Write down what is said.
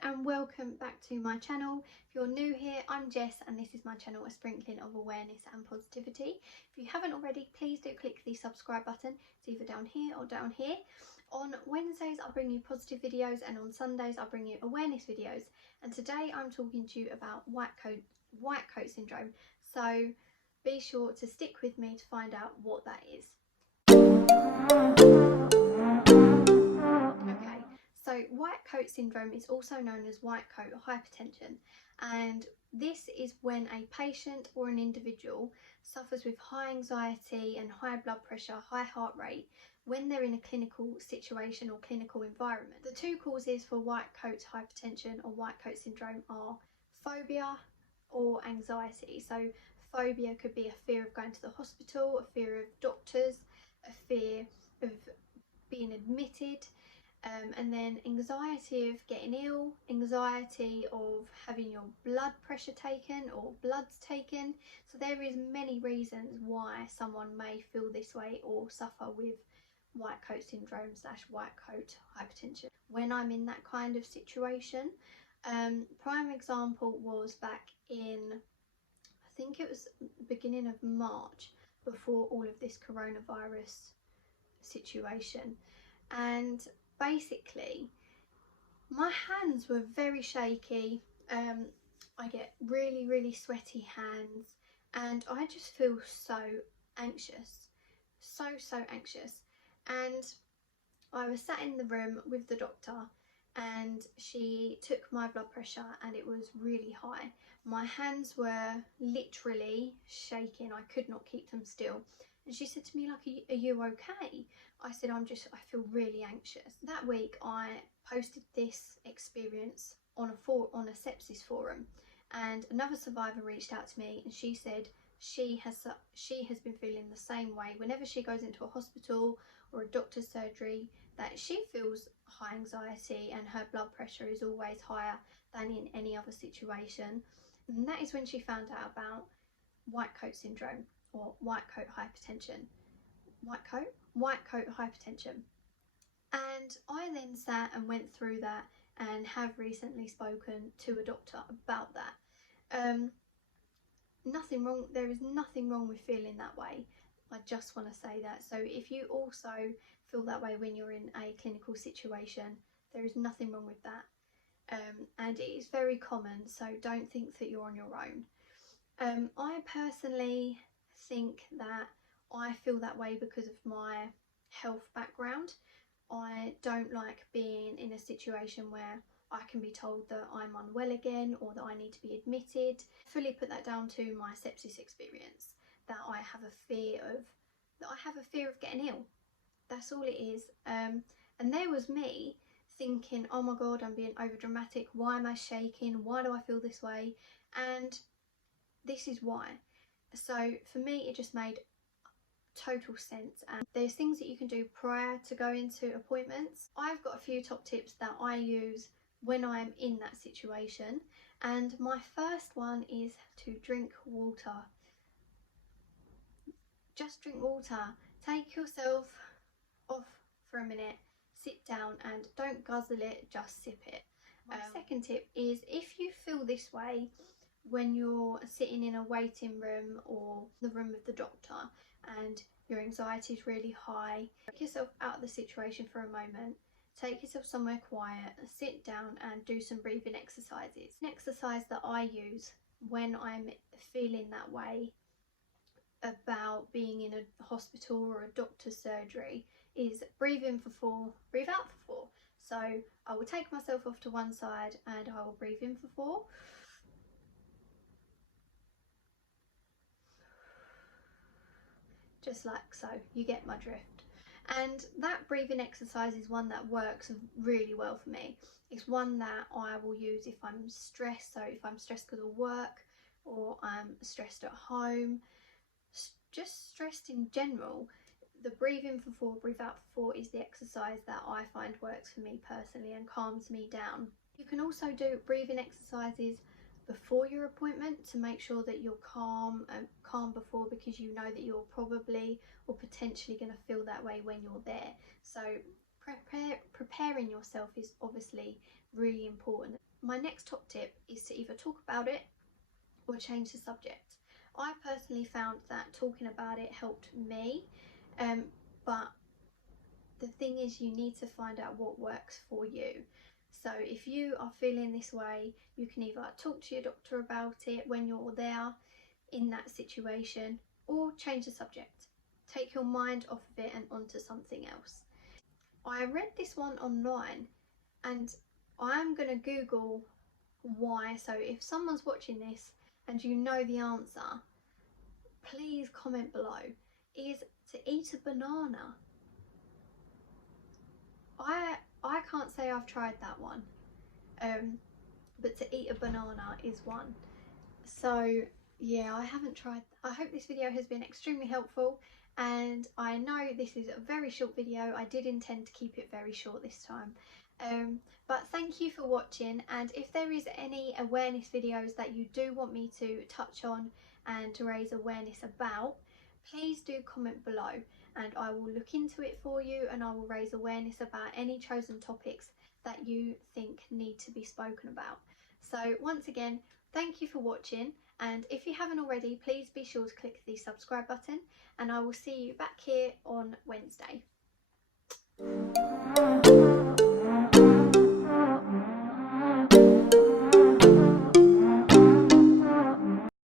and welcome back to my channel. If you're new here, I'm Jess and this is my channel, A Sprinkling of Awareness and Positivity. If you haven't already, please do click the subscribe button. It's either down here or down here. On Wednesdays I bring you positive videos and on Sundays I bring you awareness videos. And today I'm talking to you about white coat syndrome. So be sure to stick with me to find out what that is. Okay, so white coat syndrome is also known as white coat hypertension, and this is when a patient or an individual suffers with high anxiety and high blood pressure, high heart rate when they're in a clinical situation or clinical environment. The two causes for white coat hypertension or white coat syndrome are phobia or anxiety. So phobia could be a fear of going to the hospital, a fear of doctors, a fear of being admitted, and then anxiety of getting ill, anxiety of having your blood pressure taken or bloods taken. So there is many reasons why someone may feel this way or suffer with white coat syndrome / white coat hypertension. When I'm in that kind of situation, prime example was back in, I think it was beginning of March, before all of this coronavirus situation, and basically my hands were very shaky. I get really sweaty hands and I just feel so anxious, so anxious. And I was sat in the room with the doctor and she took my blood pressure and it was really high. My hands were literally shaking, I could not keep them still. And she said to me, like, are you okay? I said, I feel really anxious. That week I posted this experience on a sepsis forum, and another survivor reached out to me and she said she has been feeling the same way whenever she goes into a hospital or a doctor's surgery, that she feels high anxiety and her blood pressure is always higher than in any other situation. And that is when she found out about white coat syndrome or white coat hypertension. White coat hypertension. And I then sat and went through that and have recently spoken to a doctor about that. Nothing wrong, there is nothing wrong with feeling that way. I just want to say that. So if you also feel that way when you're in a clinical situation, there is nothing wrong with that. And it is very common, so don't think that you're on your own. I personally think that I feel that way because of my health background. I don't like being in a situation where I can be told that I'm unwell again or that I need to be admitted. I fully put that down to my sepsis experience, that I have a fear of getting ill. That's all it is. And there was me thinking, oh my god, I'm being over dramatic, why am I shaking, why do I feel this way? And this is why. So for me it just made total sense. And there's things that you can do prior to going to appointments. I've got a few top tips that I use when I'm in that situation, and my first one is to drink water. Just drink water. Take yourself off for a minute, sit down and don't guzzle it, just sip it. My second tip is, if you feel this way when you're sitting in a waiting room or the room with the doctor and your anxiety is really high, take yourself out of the situation for a moment, take yourself somewhere quiet, sit down and do some breathing exercises. An exercise that I use when I'm feeling that way about being in a hospital or a doctor's surgery is breathe in for 4, breathe out for 4. So I will take myself off to one side and I will breathe in for 4. Just like so, you get my drift. And that breathing exercise is one that works really well for me. It's one that I will use if I'm stressed, so if I'm stressed because of work or I'm stressed at home, just stressed in general. The breathe in for 4, breathe out for 4 is the exercise that I find works for me personally and calms me down. You can also do breathing exercises before your appointment to make sure that you're calm before, because you know that you're probably or potentially going to feel that way when you're there. So preparing yourself is obviously really important. My next top tip is to either talk about it or change the subject. I personally found that talking about it helped me, but the thing is, you need to find out what works for you. So if you are feeling this way, you can either talk to your doctor about it when you're there in that situation, or change the subject. Take your mind off of it and onto something else. I read this one online, and I'm going to Google why. So if someone's watching this and you know the answer, please comment below. Is to eat a banana. I can't say I've tried that one, but to eat a banana is one. So yeah, I haven't tried. I hope this video has been extremely helpful, and I know this is a very short video. I did intend to keep it very short this time. But thank you for watching, and if there is any awareness videos that you do want me to touch on and to raise awareness about, please do comment below and I will look into it for you, and I will raise awareness about any chosen topics that you think need to be spoken about. So once again, thank you for watching, and if you haven't already, please be sure to click the subscribe button, and I will see you back here on Wednesday.